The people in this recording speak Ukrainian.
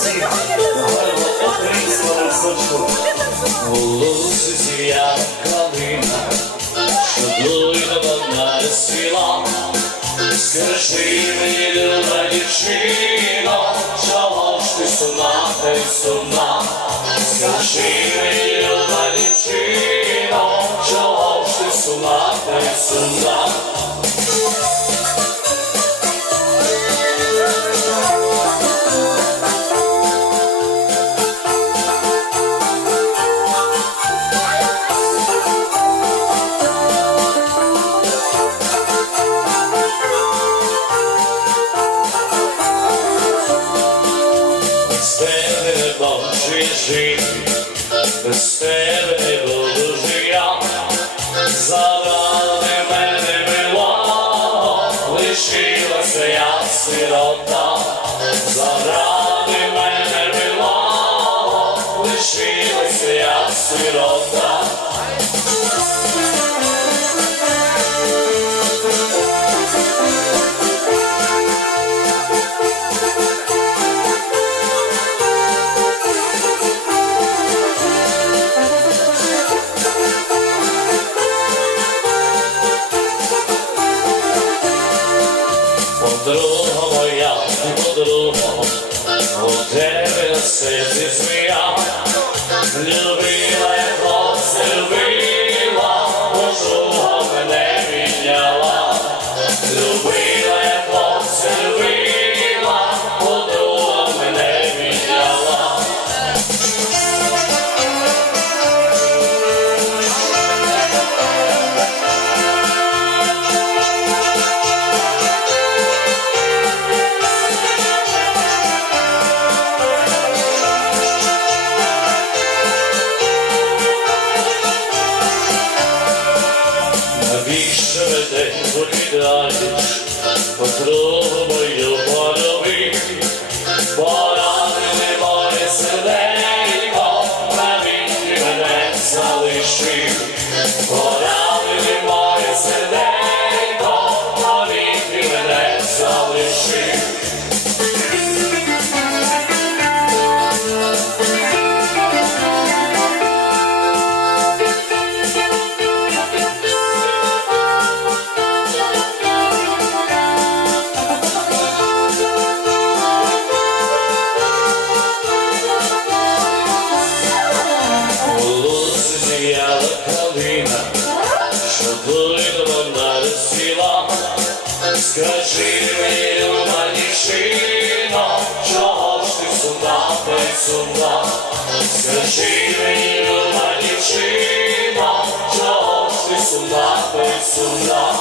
всі гарно окрисла лисочку. У лузі зів'яла калина, що. Скажи мені, люба дівчино, чого ж ти сумна, ти сумна? Скажи мені, люба жити, без тебе дуже жия. Забрали мене мила, лишилася я сирота. заради мене мила, лишилася я сирота. Любила я хлопця, любила, подруга мене відняла, любила Навіщо мене покидаєш, подругу мою Скажи мені, люба дівчина, чого ж ти сумна, сумна? Скажи мені, люба дівчина, чого ж ти сумна, сумна?